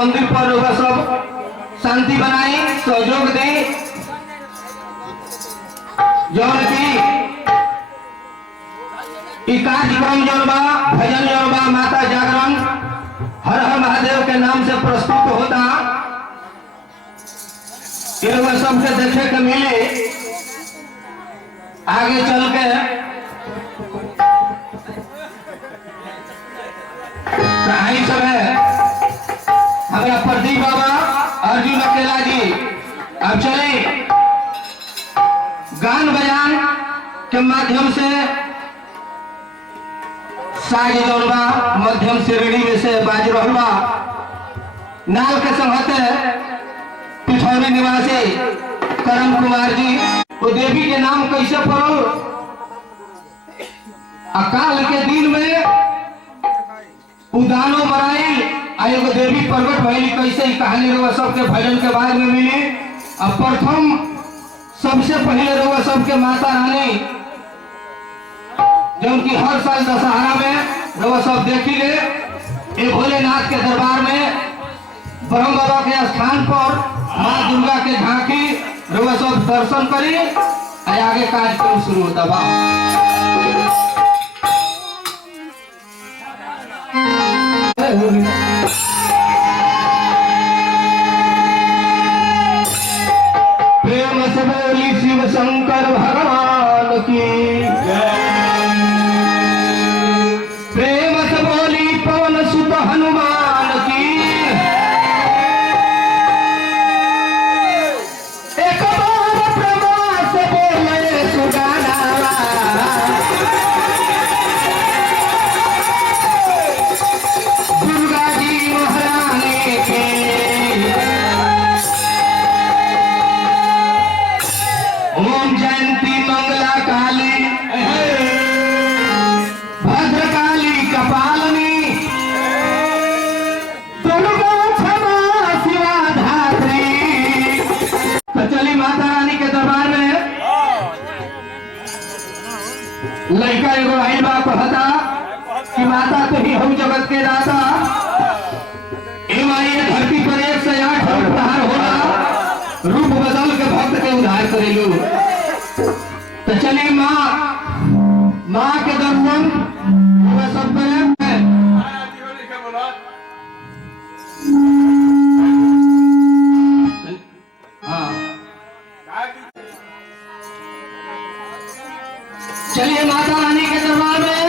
मंदिर पर वह सब शांति बनाई, सहयोग दी। जौन की कार्यक्रम जौन बा भजन जौन बा माता जागरण हर हर महादेव के नाम से प्रस्तुत होता, वह सबके देखे के मिले। आगे चल के कहानी सब है हमारा प्रदीप बाबा अर्जुन अकेला जी। अब चले गान बजान के माध्यम से साज दौड़बा मध्यम श्रेणी में से बाज रहबा। नाल के संगते पिछौरी निवासी करम कुमार जी। वो देवी के नाम कैसे पड़ो? अकाल के दिन में उदानो मराई एगो देवी प्रकट भइली। कैसे ही कहानी रहुआ सबके भजन के बाद में मिली। अब प्रथम सबसे पहले रहुआ सबके माता रानी जो उनकी हर साल दशहरा में रहुआ सब देखी ले ये भोलेनाथ के दरबार में ब्रह्म बाबा के स्थान पर माँ दुर्गा के झांकी रहुआ सब दर्शन करी। आगे कार्यक्रम शुरू होता बा। प्रेम से बोली शिव शंकर भगवान की प्रेम से बोली पवन सुत हनुमान की। एक बार प्रेम से बोले सुगाना दुर्गा जी महारानी के। ओम जयंती मंगला काली भद्रकाली कपालिनी दुर्गा क्षमा शिवा धात्री। तो चली माता रानी के दरबार में लड़का एगो आइल बा कहता कि माता तो ही हम जगत के दाता। ये धरती पर 108 अवतार होला, रूप बदल के भक्त के उद्धार करेलू। तो चलिए माँ के दर्शन सब चलिए माता रानी के दरबार में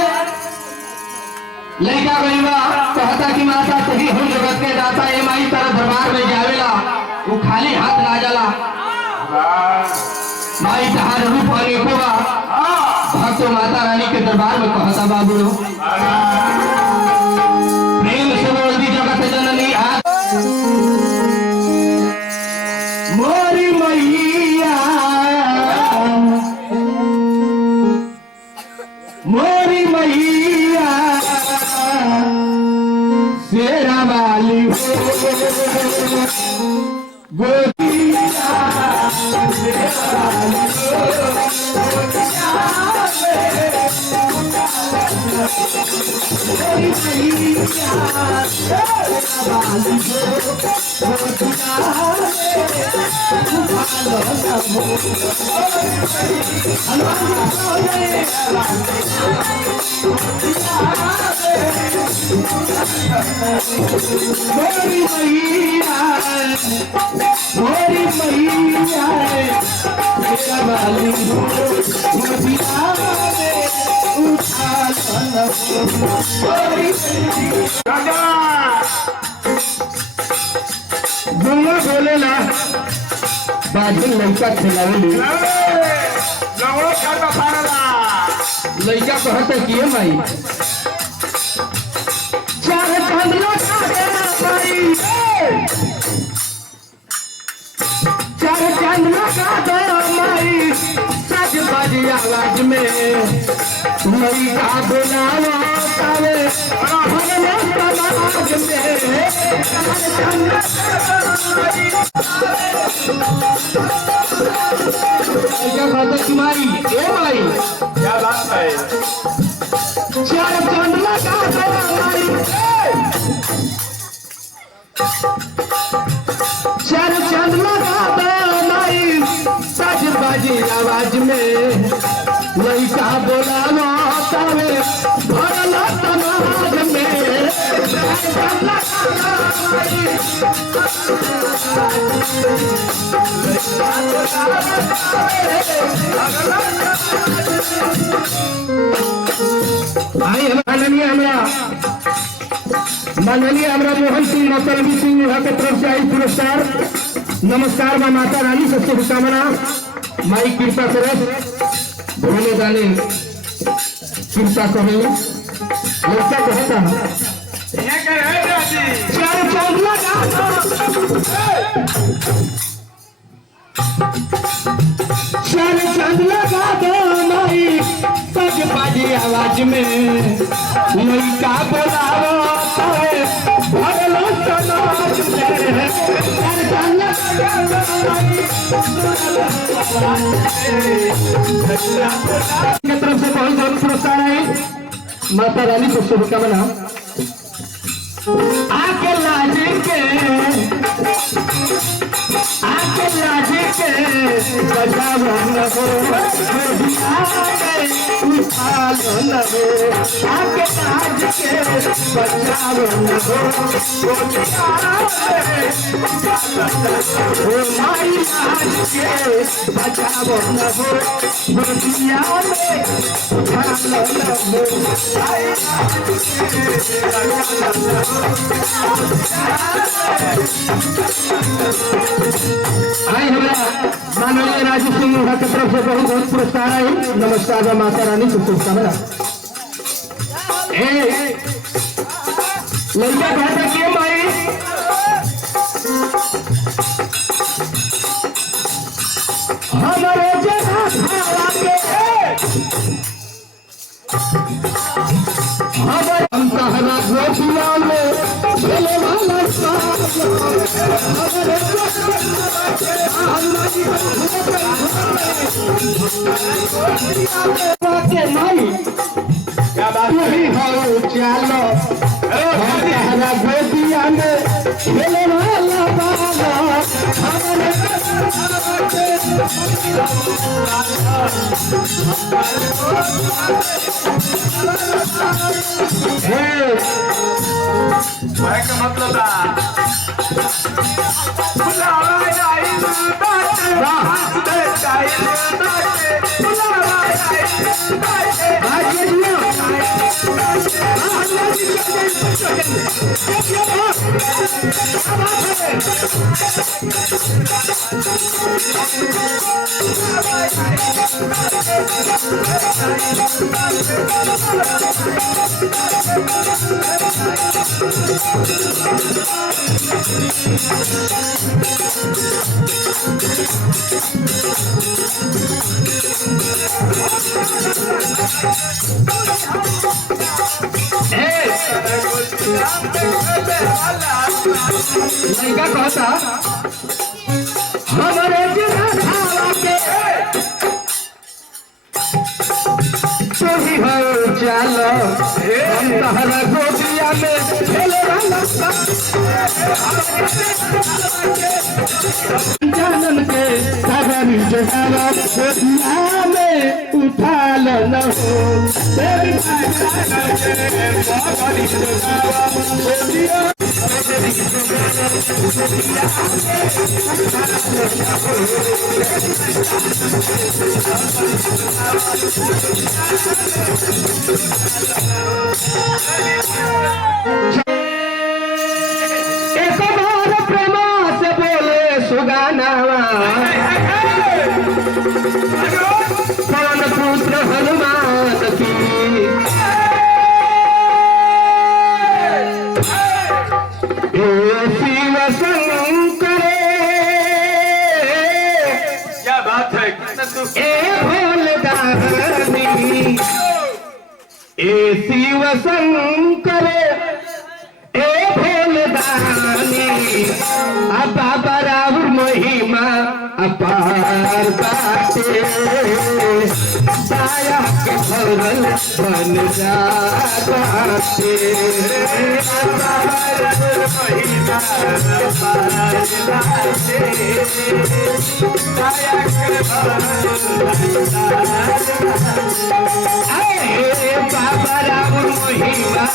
लड़का गरीबा कहता कि माता तभी हम जगत के दाता। ये माई तारा दरबार में जावेला वो खाली हाथ ना जाला। माई तहार रूप अनेको बा। भक्त माता रानी के दरबार में कहता बाबू प्रेम से बोल दी जगत जननी आज मोरी मैया मोरी मैया शेरा वाली गोदिया मोरी मैया वाली बोला बोले ना बाजू लड़का खिलावे लड़का कहते किए माई चार चांदलों का दया माई सज बजी आवाज में लड़का बुलावा पावे समाज में तुम्हारी माई क्या बात है चार चांदला का दया माई माननीय हमरा मोहन सिंह मतलबी सिंह विभाग के तरफ से आई पुरस्कार। नमस्कार बा माता रानी से शुभकामना। माई कृपा करे भोले दानी कृपा करे लड़का कहता चार चांद लगा दो माई सज बाजी आवाज में लड़का बोलावो भगलो समाज में चार चांद लगा दो माई की तरफ से बहुत बहुत पुरस्कार है। माता रानी को शुभकामना। आके लाज के बचाओ न हो उठालो न हो आके लाज के बचाओ न हो माई लाज के बचाओ न हो दुनिया में उठालो न हो आई हमारा माननीय राजू सिंह की तरफ से बहुत बहुत पुरस्कार है। नमस्कार माता रानी की शुभकामना। लड़का कहता के माई हमारे जगह हम कहना गोपिया में चले वाला नहीं क्या बात नहीं हो चलो हमारा गोपिया में चले वाला बाला हमारे का मतलब लड़का कहता हमारे चोरी हो चलो हमारा गोपिया में खेले जानन के सागरी जगावा गोपिया में उठा लो न हो एक बार प्रेमा से बोले सुगानावा पवन पुत्र हनुमान की शिव शंकर क्या बात है ए भोलदानी ए शिव शंकर ए भोलदानी बाबा राहुल महिमा अपार बाटे दाया के भरल बन जाते महिमा अरे बाबा राम महिमा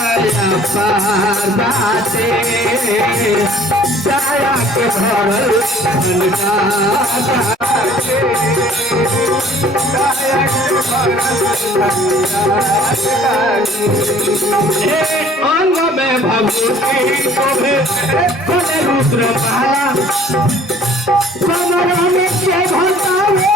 पाते दया के भरल अंग में भगवती को रुद्र माला कमरा में के भरतावे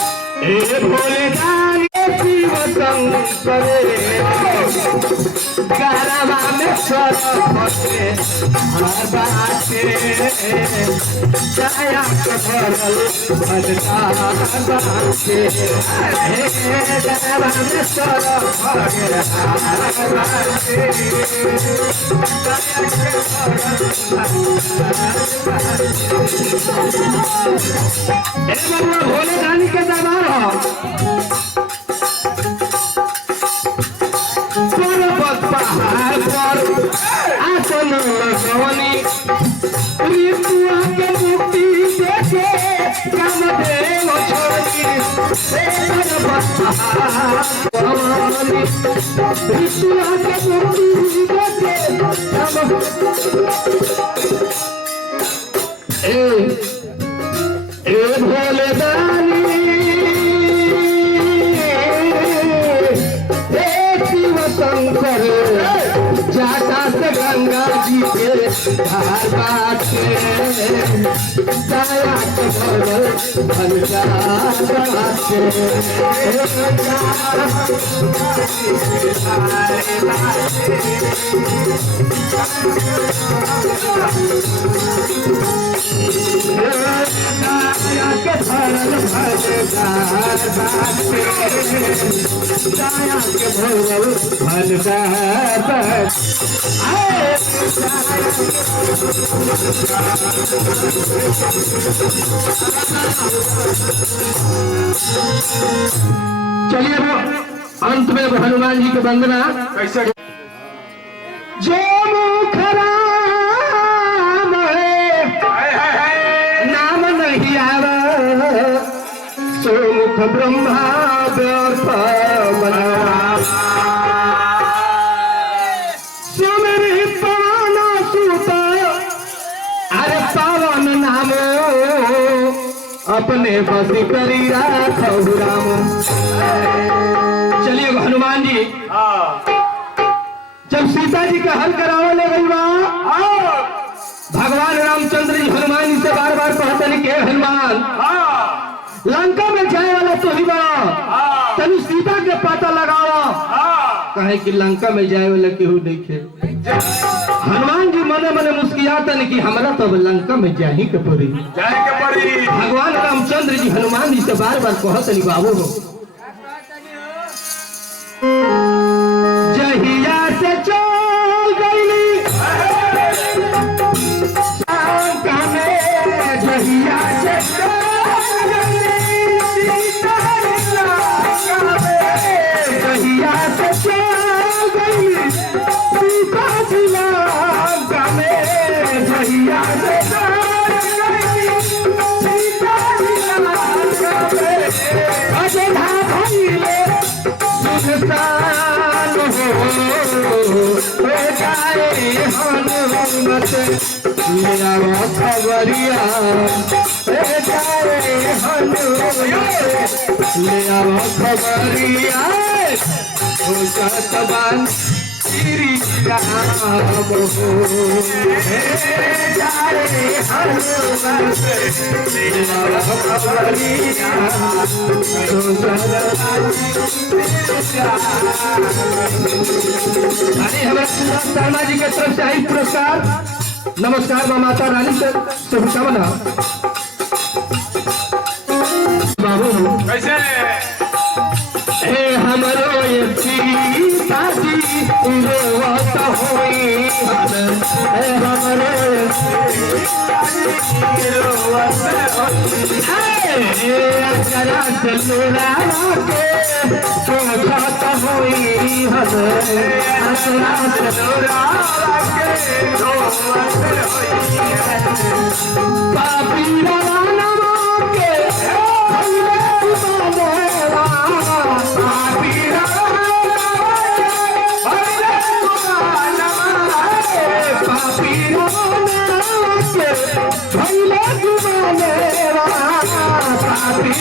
भोले शिव शंकर गारवा में सरस्वती बाटे दया के भरल गारवा में सरस्वती भोले रानी के दरबार हो पहाड़ पर आसन लगवनी ऋतुआ के मुक्ति देखे कामदेव छोड़ी ऋतुआ के मुक्ति देखे भोले दानी शंकर जाता से गंगा जी के धार बाटे दया के भरल भंजा बाटे दया के भरल भंजा बाटे दया के भरल भंजा चलिए अंत में हनुमान जी की वंदना कैसे जो मुख राम नाम नहीं आवा सो मुख ब्रह्मा व्यर्थ बना अपने बसी करी राखहु राम। चलिए हनुमान जी जब सीता जी का हल करावे ले गई बा भगवान रामचंद्र जी हनुमान जी से बार बार कहते हैं कि हनुमान लंका में जाए वाला तो ही बा तभी सीता के पता लगावा कहे कि लंका में जाए वाला केहू देखे। हनुमान जी मने मने मुस्कियातन कि हमरा तो लंका में जाही के पड़ी भगवान रामचंद्र जी हनुमान जी से बार बार कहतनी बाबू जहिया से चल गईली जहिया से मेरा खबरिया मेरा खबरिया श्री शर्मा जी के तरफ से आई पुरस्कार। नमस्कार माँ माता रानी से शुभकामना। बाबू कैसे हमरो ये सीता जी रोवत होई हमरो ये सीता जी रोवत जरा चलूरा के सोचत होई हरे जरा चलूरा के सोचत होई पापी राना के भले तुमारा पापी राना भले तुमारा पापी राना के भले तुमारा पापी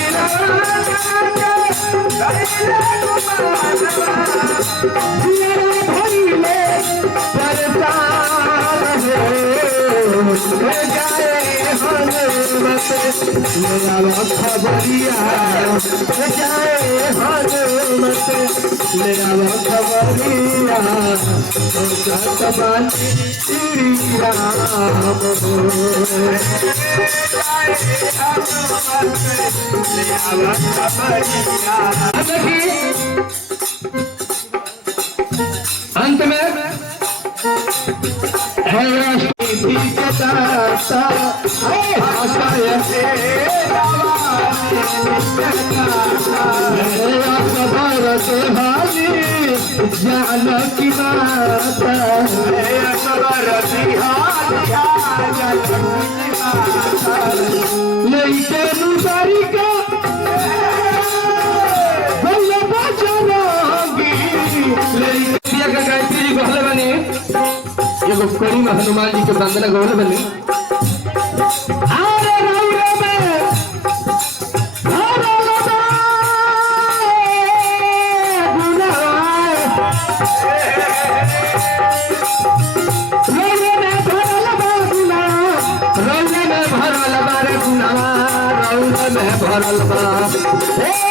खबरिया जाए हनुमत मेरा खबरिया श्री राम अंत में जानकी माता लेके नुसारी का गायत्री जी कहले बनी एगो कोरी में हनुमान जी के वंदना गौल बनी अरे रौरे में भरल बा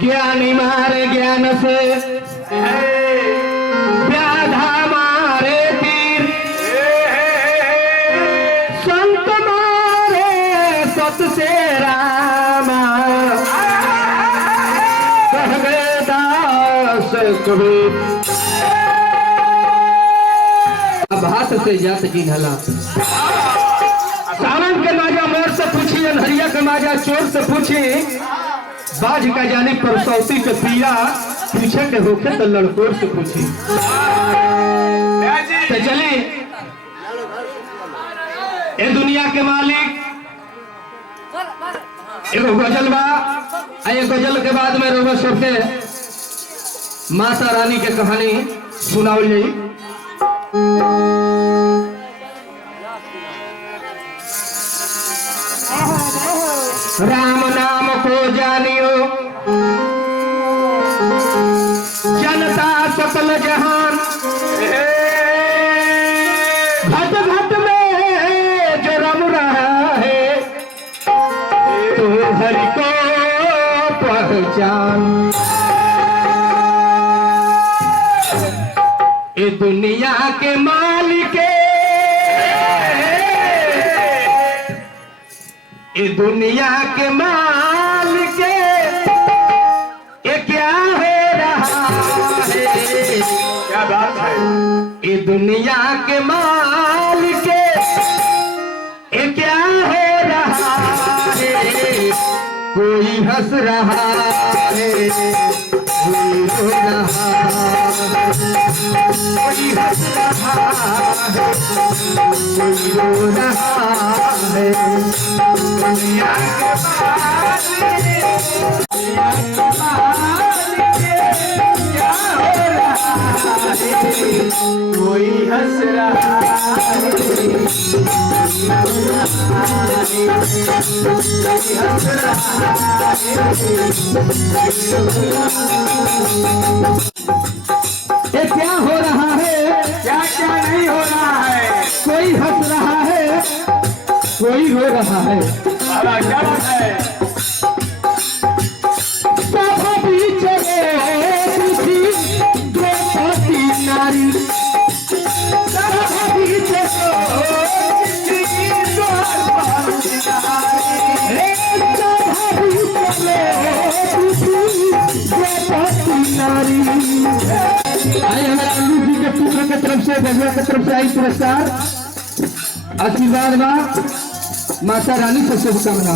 ज्ञानी मारे ज्ञान से व्याधा मारे तीर संत मारे सत से रामा कहवे दास कबीर भात से जात की ढला सावन के माजा मोर से पूछी अनहरिया के माजा चोर से पूछी बाज का जाने परसौती के पिया पूछे के होके तो लड़कोर से पूछी तो चले ए दुनिया के मालिक एगो गजल बा ये गजल के बाद में रोगा सबके माता रानी के कहानी सुनाओ जाई राम नाम को जानियो जनता सकल जहान घट घट में जो रम रहा है तो हरि को पहचान ये दुनिया के मालिक ये दुनिया के मालिक ये क्या हो रहा है क्या बात है ये दुनिया के मालिक ये क्या हो रहा है कोई हंस रहा है कोई रो रहा है कोई हंस रहा है कोई रो रहा है दुनिया के मालिक ये क्या हो रहा है? क्या क्या नहीं हो रहा है? कोई हंस रहा है, कोई रो रहा है। साला क्या बात है? सभा बीच दुखी द्रौपदी नारी, सभा बीच आई हमारे अल्लू जी के पुत्र के तरफ से, भगवान की तरफ से आई पुरस्कार। आशीर्वाद बा माता रानी से शुभकामना।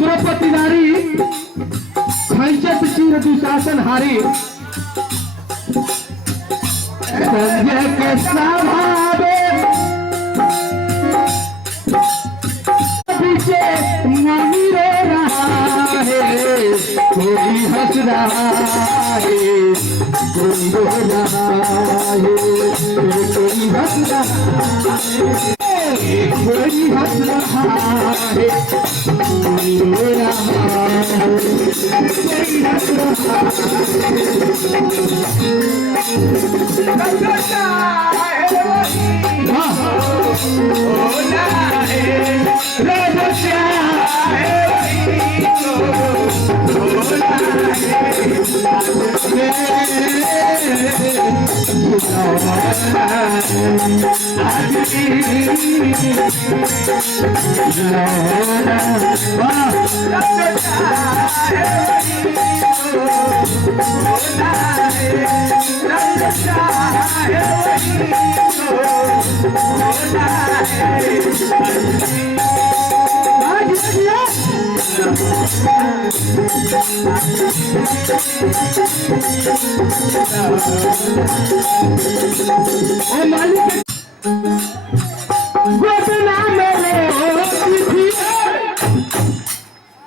द्रौपदी नारी खैचत चिर दुशासन हारी, संजय के सभावे पीछे मनी रो रहा है, कोई हंस रहा है, कोई रो रहा है, कोई हंस रहा है, कोई हंस रहा है, कोई रो रहा है, कोई हंस रहा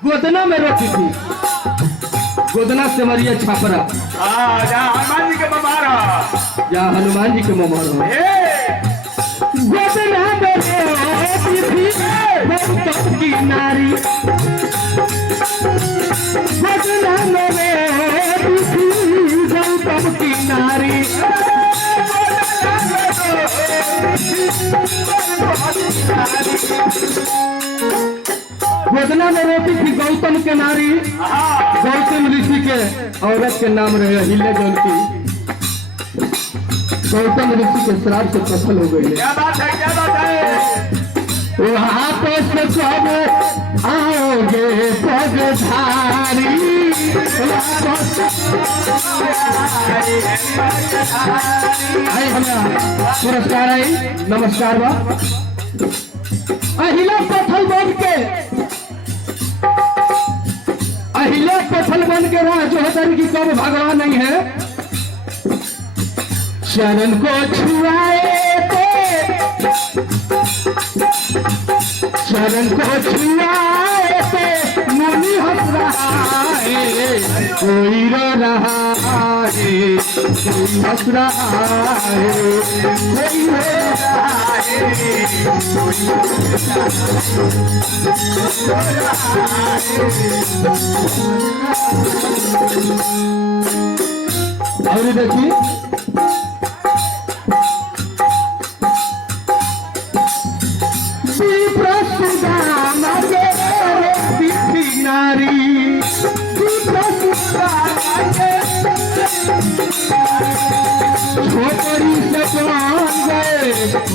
गोदना में रोटी थी, गोदना से मरिया छापरा, जहाँ हनुमान जी के ममारा, या हनुमान जी के ममारा। गोदना में रोटी थी गौतम की नारी, गोदना में रोटी थी गौतम की नारी, गोदना में रोटी थी गौतम के नारी, गौतम ऋषि के औरत के नाम रहे अहिल्या जौन की गौतम ऋषि के श्राप से सफल हो गई। क्या बात है? क्या बात है? वहाँ पे से सब आओगे पगधारी, आई हमारा पुरस्कार आई, नमस्कार बा। अहिल्या पथल बन के, अहिल्या पथल बन के राह जो है की कब भगवान नहीं है, चरण को छुआए थे, चरण को छुआए थे मुनि हंस रहा है, कोई रो रहा है, कोई हंस रहा है, कोई रो रहा है। और देखिए नारी, छोकरी से जान गए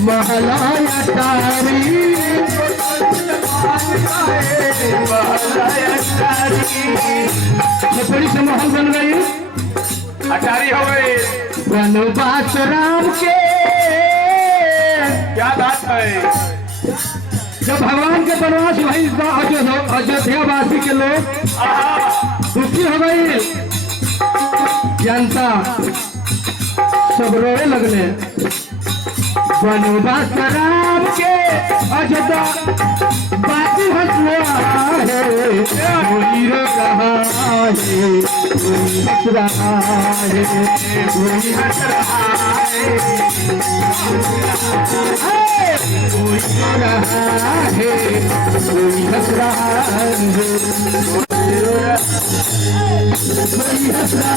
महलाया तारी, छोकरी से महल बन गई, अटारी हो गई। वनवास राम के, क्या बात है? जब भगवान के वनवास वही अयोध्या वासी के लोग दुखी हो गई, जनता सब रोए लगले। बनवास राम के अयोध्या बाती हंसुआ है, कोई रो रहा है, कोई हंस रहा है, कोई हंस रहा है, कोई रो रहा है, कोई हंस रहा है, कोई रो रहा है, कोई हंस रहा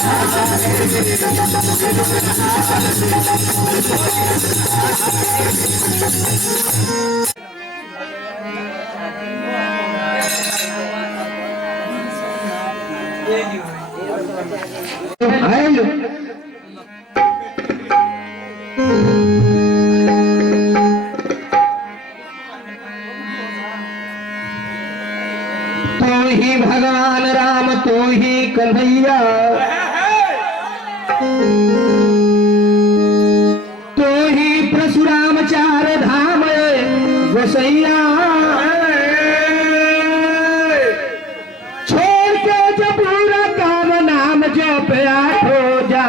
तू ही भगवान राम, तू ही कन्हैया, तू ही परशुराम चार धाम गोसैया। छोड़ के जो पूरा काम नाम जो प्यास हो जा,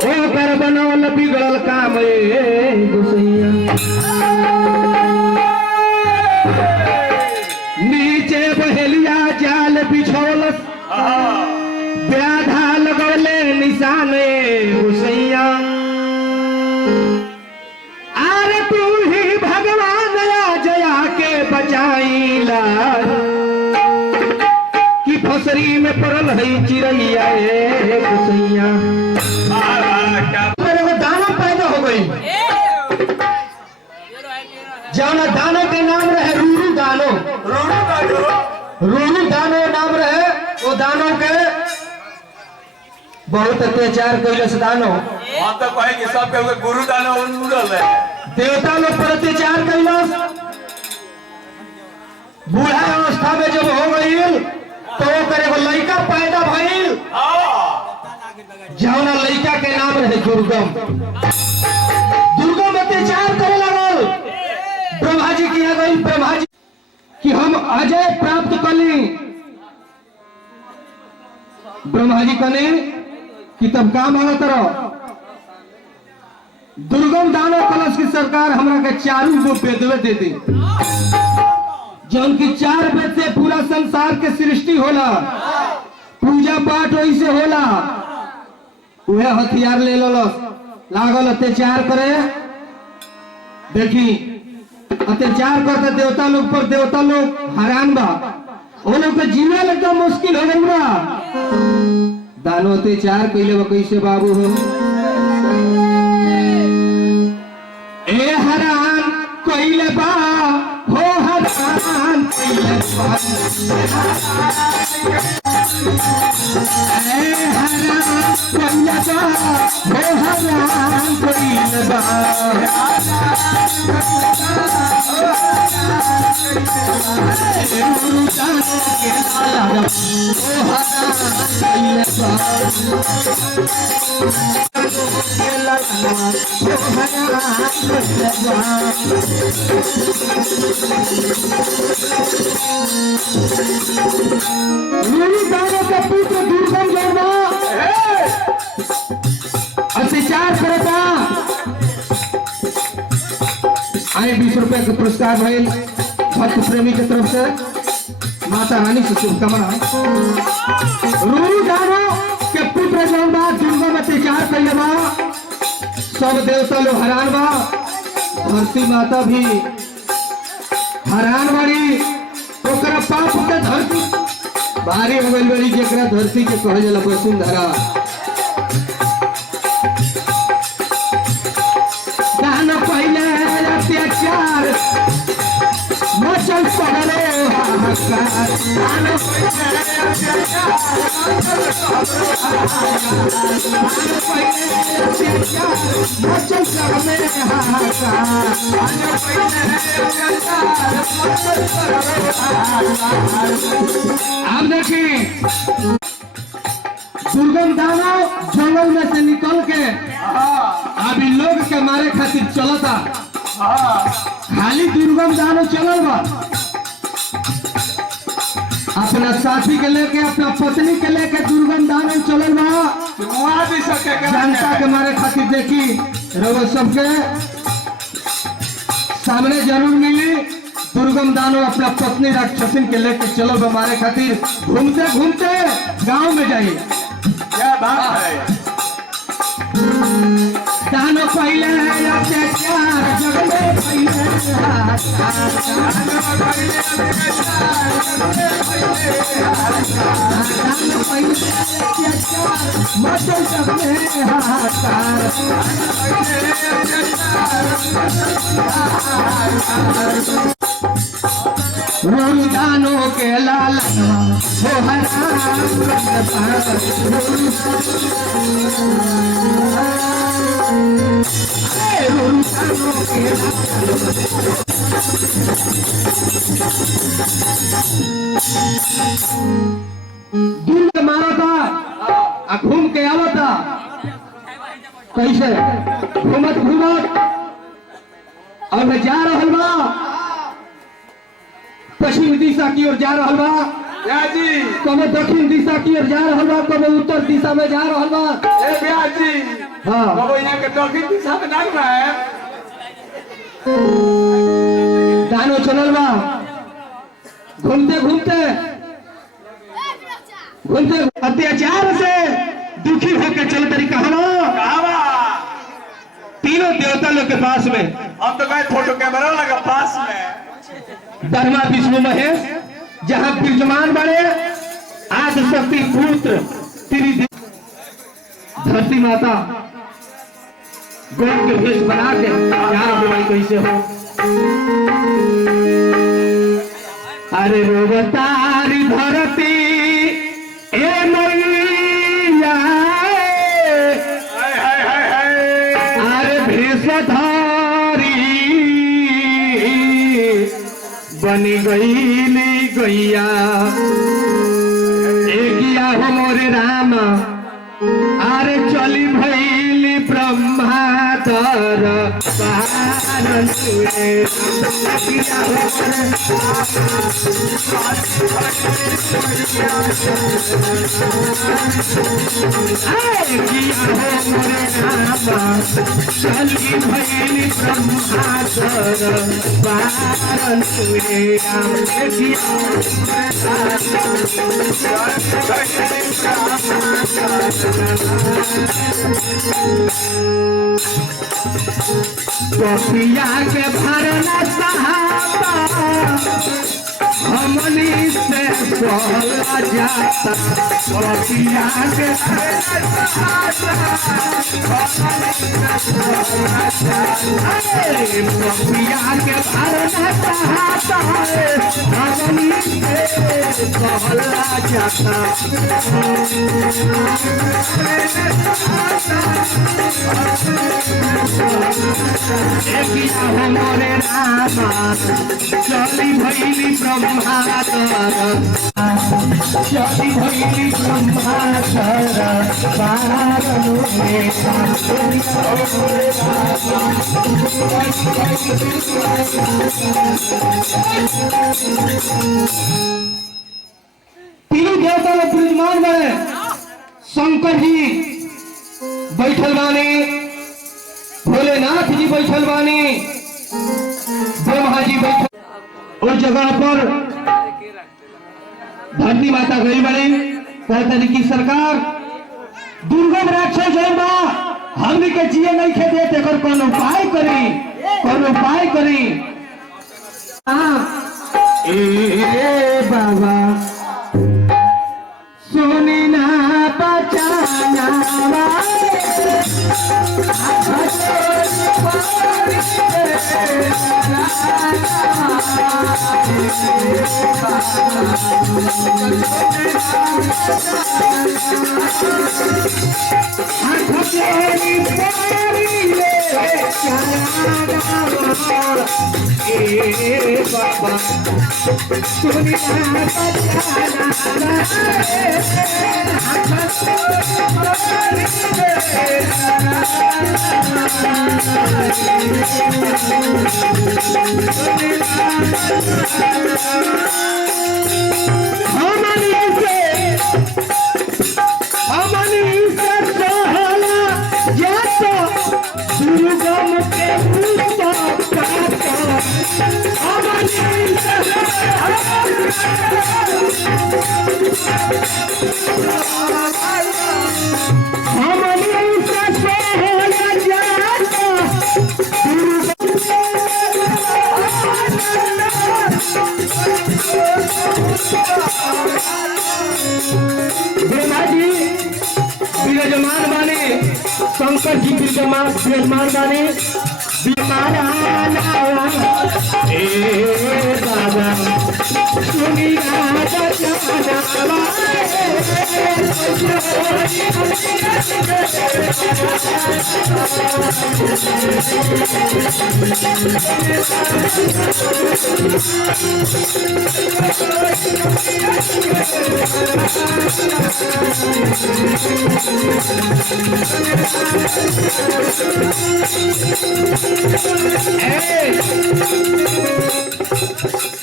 ओ कर बनौल बिगड़ल काम गोसैया। नीचे बहेलिया जाल बिछौलस, व्याधा लगौले निशाने गोसैया। आरे तू ही भगवान जया के बचाईला, कि फसरी में पड़ल है चिड़ैया गोसैया। दाना पैदा हो गई, जौना दानो के नाम रहे रूरू दानो। रूरू दानो नाम रहे, वो दानो के बहुत अत्याचार कैलस दानो। हम तो कहेंगे सब के गुरु दानो उड़ल है। देवता लोग पर अत्याचार कैलस। बूढ़ा अवस्था में जब हो गई तो ओकर एगो लड़का पैदा भइल, जौना लड़का के नाम रहे दुर्गम। दुर्गम अत्याचार करे लगल। ब्रह्मा जी किया गई, ब्रह्मा जी कि हम अजय प्राप्त कली। ब्रह्मा जी कने कि तब काम आना तरह दुर्गम दानो कलश की सरकार हमरा के चारू गो वेदवे दे दी, जौन की 4 वेद से पूरा संसार के सृष्टि होला, पूजा पाठ वैसे होला। वह हथियार ले ललस, लागल अत्याचार करे। देखी अत्याचार करते देवता लोग पर, देवता लोग हैरान बा, वो लोग के जीना एकदम मुश्किल हो गई बा। दानो अत्याचार कैले बा कैसे बाबू हो। ए हरान कैले बा हो, हरान कैले बा, ए हरान कैले बा हो, हरान कैले बा। पुत्र दुर्गम अत्याचार करता। आए 20 रुपए का पुरस्कार भइल भक्त प्रेमी के तरफ से, माता रानी से शुभकामना। रूरू दानो के पुत्र जौन बा दुर्गम अत्याचार कैले बा, सब देवता लोग हैरान बा, धरती माता भी हैरान बाड़ी। ओकरा पाप के धरती भारी हो गई बड़ी, जेकरा धरती के कहल जाला वसुंधरा। दानो पहले अत्याचार मचल पड़े हाहाकार, दानो पहले अत्याचार मचल पड़े हाहाकार। आप देखिए दुर्गम दानो जंगल में से निकल के अभी लोग के मारे खातिर चलता। खाली दुर्गम दानो चलल बा, अपना साथी के लेके अपना पत्नी के लेके दुर्गम दानव चलल बा। वहाँ भी सके जनता के मारे खातिर देखी रउआ सबके सामने जरूर मिली। दुर्गम दानव अपना पत्नी राक्षसिन के लेके चलल बा मारे खातिर। घूमते घूमते गांव में जाइए। क्या बात है। दानव पहले है अत्याचार जग में पहले है अत्याचार। दानव पहले अत्याचार मचल जग में हाहाकार। रोरू दानों के लालनवा हो दूर के मारा था आ घूम के आवा था। कैसे घूमत घूमत अब जा रहल बा पश्चिम दिशा की ओर जा रहल बा। क्या जी कबो दक्षिण दिशा की ओर जा रहल बा, कबो उत्तर दिशा में जा रहल बा। ए ब्याह जी हाँ बाबू यहाँ के दक्षिण दिशा में ना रहा है। दानो चलल बा घूमते घूमते घूमते अत्याचार से दुखी होकर चल तरीका कहावा तीनों देवता लोग के पास में हम तो गए फोटो कैमरा लगा पास में। ब्रह्मा विष्णु महेश जहाँ विराजमान बड़े आदि शक्ति पुत्र धरती माता गौर के भेष बना के यार हमारी कैसे हो। अरे रोवतारी धरती ए मैया हाय हाय हाय हाय। अरे भेषधारी बनी गईली गैया एगिया हो मोरे राम। अरे चली भैली ब्रह्मा तर पारन हुए। एगिया हो मोरे राम चली भैली ब्रह्मा तर पारन हुए। कपिया के भरना सहाबा हमनी से कहला जाता। कपिया के भरना सहाबा कपिया के भरना सहाबा हमनी से कहला जाता। एकिया हमारे रामा चली भैली ब्रह्मा तर चली भैली ब्रह्मा तर पारन हुए। तीनों देवता लोग विराजमान बने। शंकर जी बैठल बानी, भोलेनाथ जी बैठल बानी, ब्रह्मा जी बैठल। उस जगह पर धरती माता गई बड़ी कहते कि सरकार दुर्गम राक्षस है बा हमनी के जिए नहीं खे देते कौन उपाय करी कौन उपाय करी। ए बाबा सुनी ना बचाना बाबा सुनी हम दुर्गम के पूजा काका विराजमान बाने शंकर जी विराजमान बाने बाबा सुनी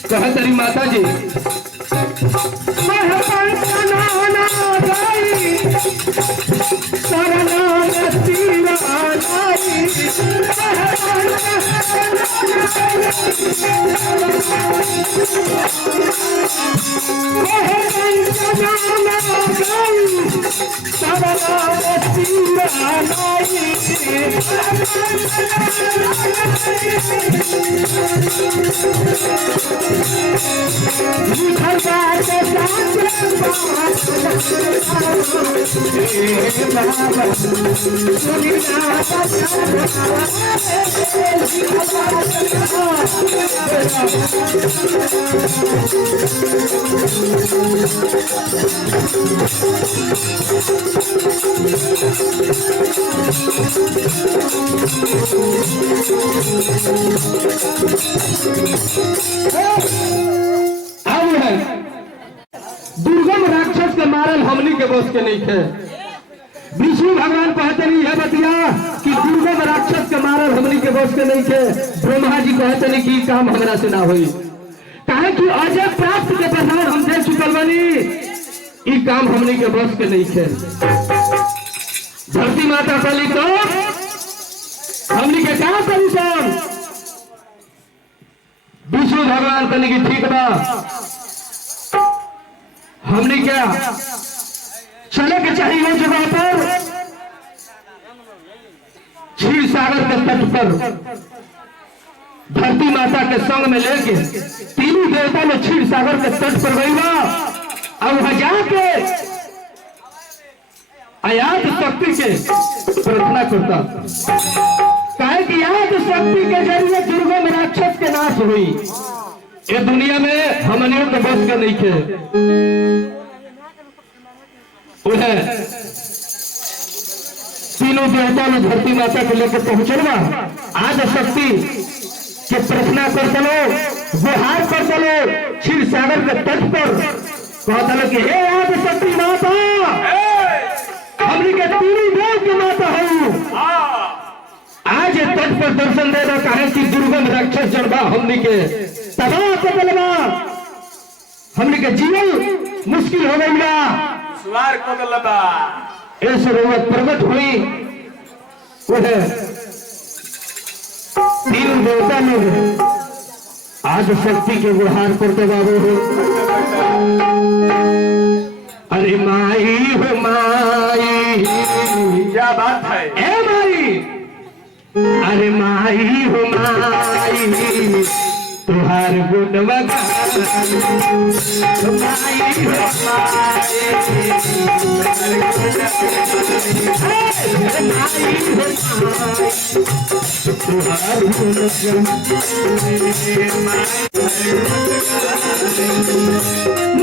कहा तेरी माता जी दुर्गम राक्षस के मारल हमनी के बस के नहीं थे। विष्णु भगवान कहते नहीं है बतिया कि दुर्गम राक्षस के मारल हमनी के बस के नहीं थे। ब्रह्मा जी कहते नहीं कि काम हमरा से ना हुई कहे कि अजय प्राप्त के प्रधान हम दे चुकल बनी ई काम हमनी के बस के नहीं थे। धरती माता कली तो हमनी के क्या करी कौन विष्णु भगवान कली की ठीक बा हमने क्या चले के चाहिए वो जगह पर क्षीर सागर के तट पर धरती माता के संग में लेके तीनों देवता ने क्षीर सागर के तट पर गई और वहां जाके अयात शक्ति के प्रार्थना करता कहे कि याद शक्ति के जरिए दुर्गम राक्षस के नाश हुई। ये दुनिया में हमनियों के बस के नहीं थे। तीनों देवता ने धरती माता को लेकर पहुंचल बा आज शक्ति के प्रार्थना कर चलो गुहार कर चलो क्षीर सागर के तट पर कहता कि हे आज शक्ति माता हमने के तीनों देव की माता हूँ आज तट पर दर्शन दे रहा कहे कि दुर्गम राक्षस जड़बा हमने के तबाह कर बलवा हमने के जीवन मुश्किल हो गई बा सुवार को लबा ऐसे रोवत प्रकट हुई वह तीन देवता लोग आज शक्ति के गुहार करते बाबू हो अरे माई हो माई क्या बात है ए माई अरे माई हो माई तुहार गुण बगान माई हो तुहार गुण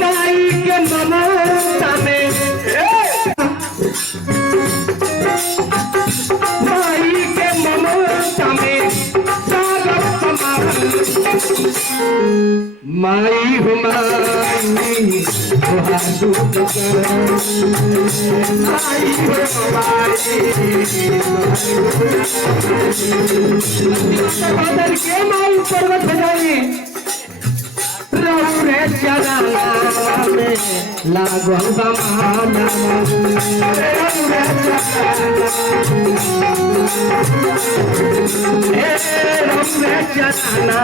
माई के ममता में माई के ममता में सागर माई हो माई तुहार गुण माई हो माई के माई पर्वत बजाई रहू रे चला में लागल बमाना चना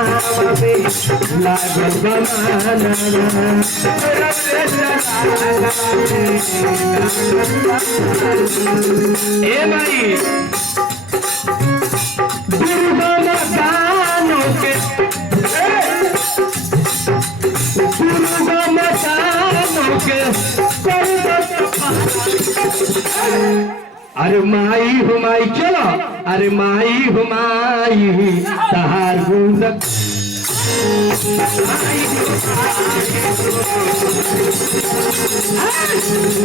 लागल बमाना ए भाई दुर्गम गानों के अरे माई हो माई चलो अरे माई हो माई तहार गुण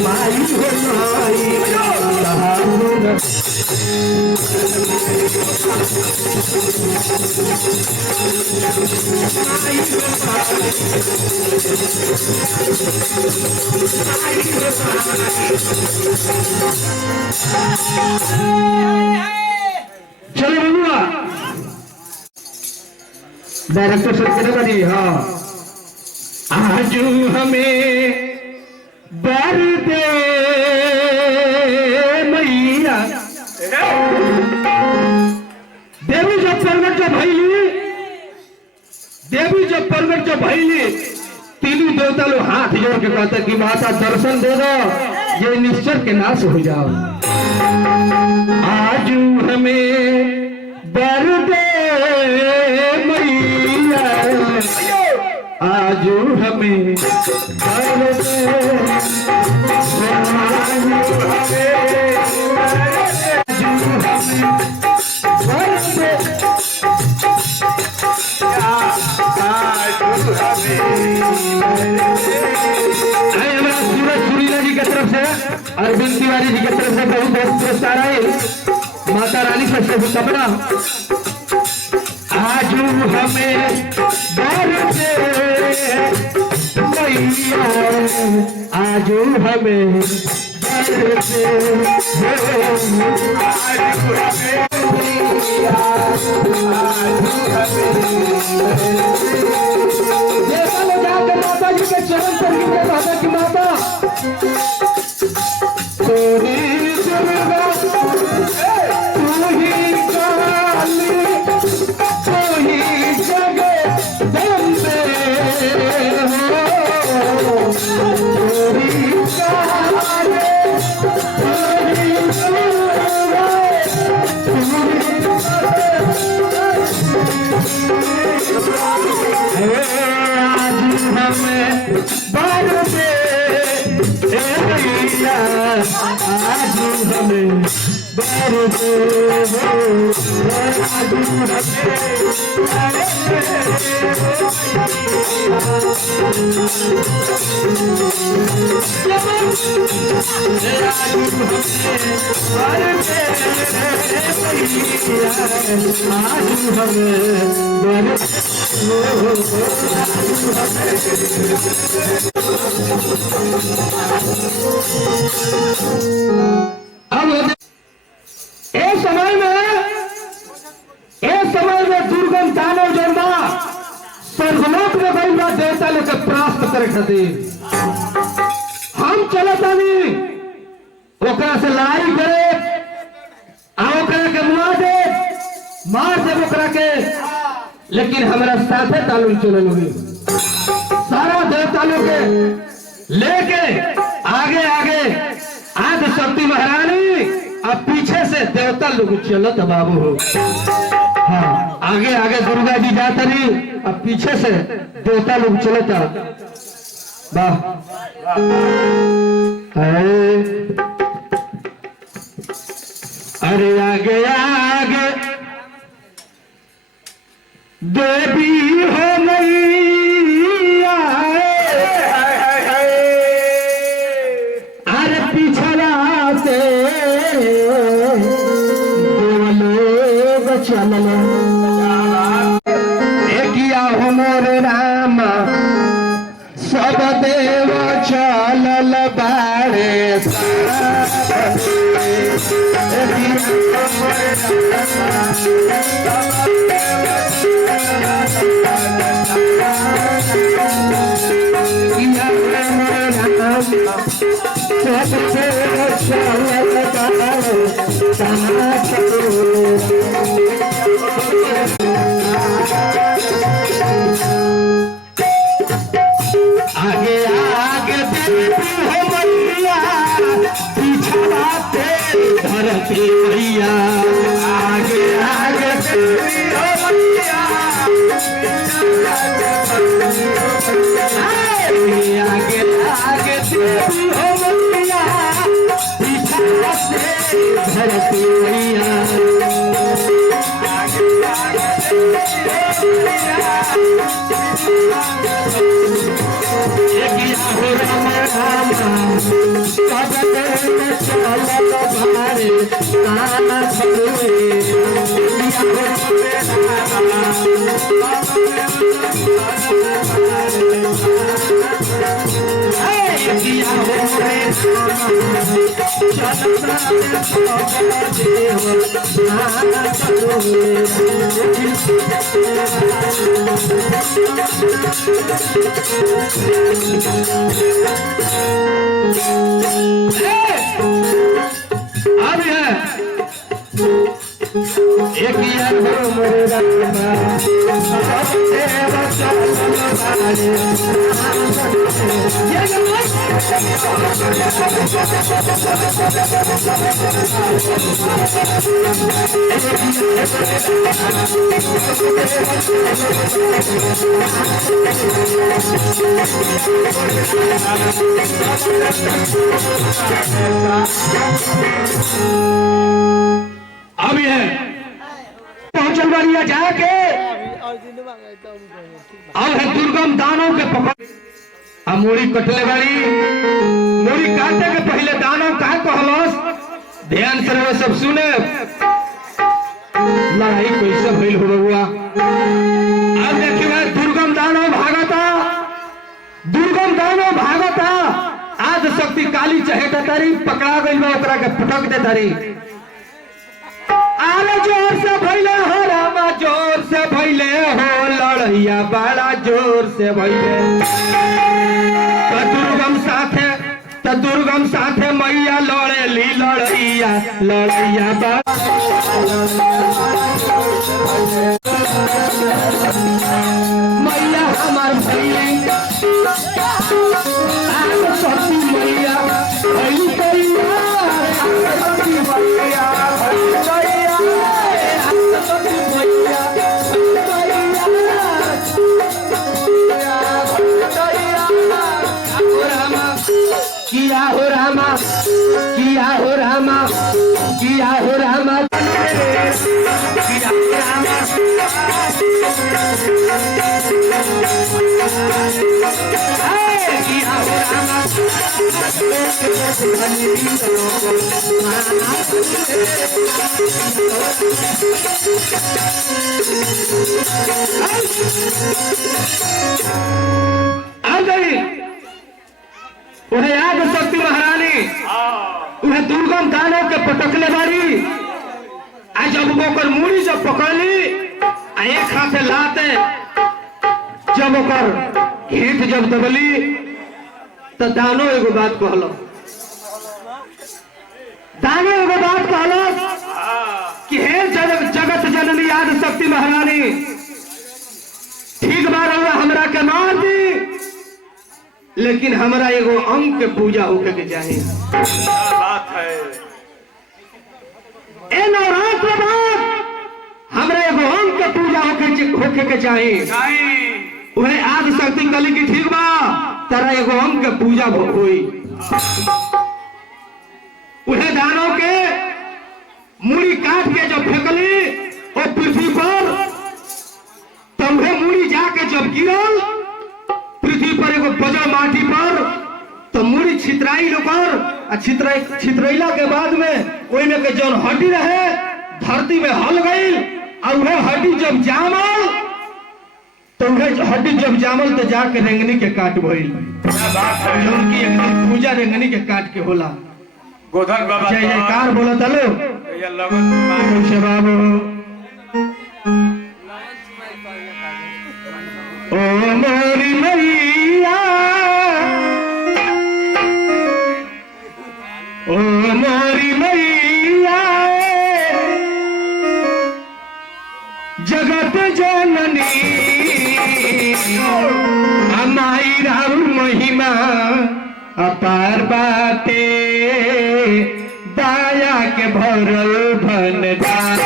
माई हो माई तहार गुण चलो बबुआ डायरेक्टर सर कहने वाली हाँ आज हमें बर दे मैया देवी जब प्रगट जब भैली तीनों देवता लोग हाथ जोड़ के कहते कि माता दर्शन दे दो ये निश्चर के नाश हो जाओ आज हमें बर दे मैया आज हमें बर दे अरविंद तिवारी जी की तरफ से बहुत बहुत पुरस्कार आए माता रानी से शुभकामना आज हमें बर दे मैया आज हमें माता जी के चरण पर माता की माता तू ही दुर्गा तू ही काली तू ही जगदम्बे हो तू ही काली तू ही दुर्गा तू ही आज हमें बर दे आज हमें बर दे दुर्गम दानव जनता स्वर्गलोक में गई बा देवता लोग के प्राप्त करे खातिर हम चलतानी ओकरा से लड़ाई करे ओकरा के मुआ दे मार दे ओकरा के लेकिन हमारा साथे तालुल चले लोगी सारा देवता लोग के लेके आगे आगे आदि शक्ति महारानी अब पीछे से देवता लोग चलत बाबू हो हाँ आगे आगे दुर्गा जी जाता रही अब पीछे से देवता लोग चलता वाह अरे आगे आगे देवी हो मैया अरे पिछड़ा से देवलोक चलल एकिया हो मोरे राम सब देव चलल बाड़े सबसे आगे आगे मैया पिछड़ाते धरती मैया आगे आगे मैया आगे आगे देवी हो मैया पिछड़ाते धरती मैया अब है एक यार हो मेरे रामा सबसे बचा अब है पहुंचल वाली जाके अब है दुर्गम दानव के पकड़ मूड़ी कटले वाली मूड़ी काटे के पहले दानव कहा कहलस ध्यान से रहो सब सुने लड़ाई कैसे भइल हो बउआ अब देखिए दुर्गम दानव भागता आज शक्ति काली चहेता तारी पकड़ा गई बा ओकरा के पटक दे तारी आरे जोर से भइले हो रामा जोर से भइले हो लड़ैया बड़ा जोर से भइले दुर्गम साथे मैया लड़ेली लड़ैया बड़ा मैया हमार भैया शक्ति मैया किया हो रामा आ गई उन्हें याद शक्ति महारानी उन्हें दुर्गम दानव के पटकले बारी आज जब ओकर मुड़ी जब पकड़ली एक हाथे लाते जब ओकर घेट जब दबली तो दानो एगो बात कहलो कि हे जगत जननी याद शक्ति महारानी ठीक बार हमरा के मार दी लेकिन हमरा एगो अंग के पूजा होके के चाहिए बात है ए नवरात्र बाद हमरा एगो अंग के पूजा होके के चाहिए वह आदि शक्ति कली की ठीक बा तारा एगो अंग के पूजा होई उहे दानव के मुड़ी काट के जब फेंकली और पृथ्वी पर तब मुड़ी जाके जब गिरल पृथ्वी पर एगो बजल माटी पर तो मुड़ी छितराई लोकर छितरैला के बाद में ओई में के जौन हड्डी रहे धरती में हल गई और वह हड्डी जब जामल तो वह हड्डी जब जामल तो जाके रेंगनी के काट भइल जौन की एक पूजा रेंगनी के काट के होला गोधन बाबा जय जयकार बोला तलो बाबू ओ मोरी मैया जगत जननी अमाई राम महिमा अपार बाटे दाया के भरल भंडार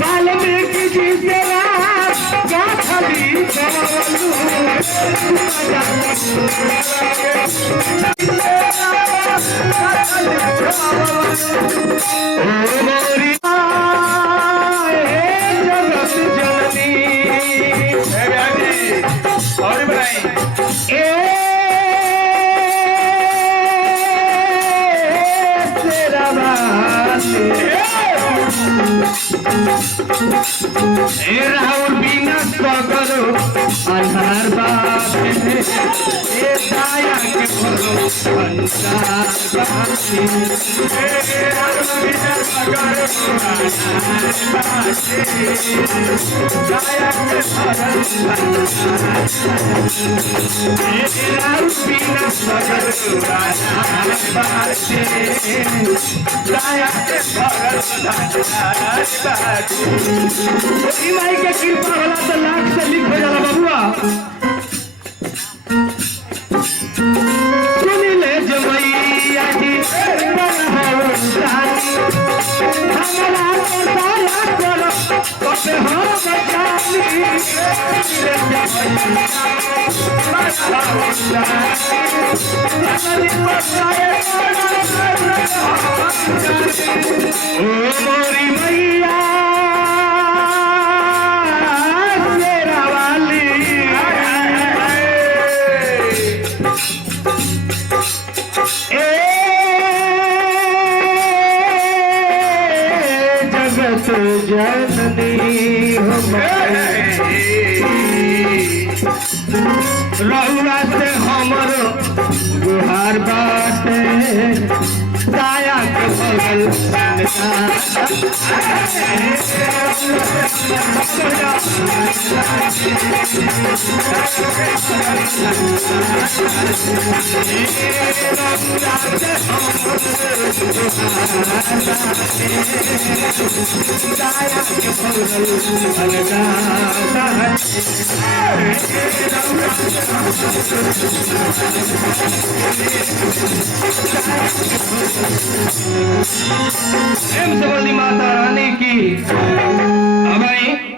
वाल्मीकि जी से और बनाई राहुल बिना करो आधार बाप दाया के भरो माई के कृपा होला तो लाख से लिख हो जाला बबुआ सुनी ले जमैया जी हमारा करो कपे हम ओ मोरी मैया जगत जननी रउआ से हमर गुहार बाटे दाया के भगल माता रानी की। अब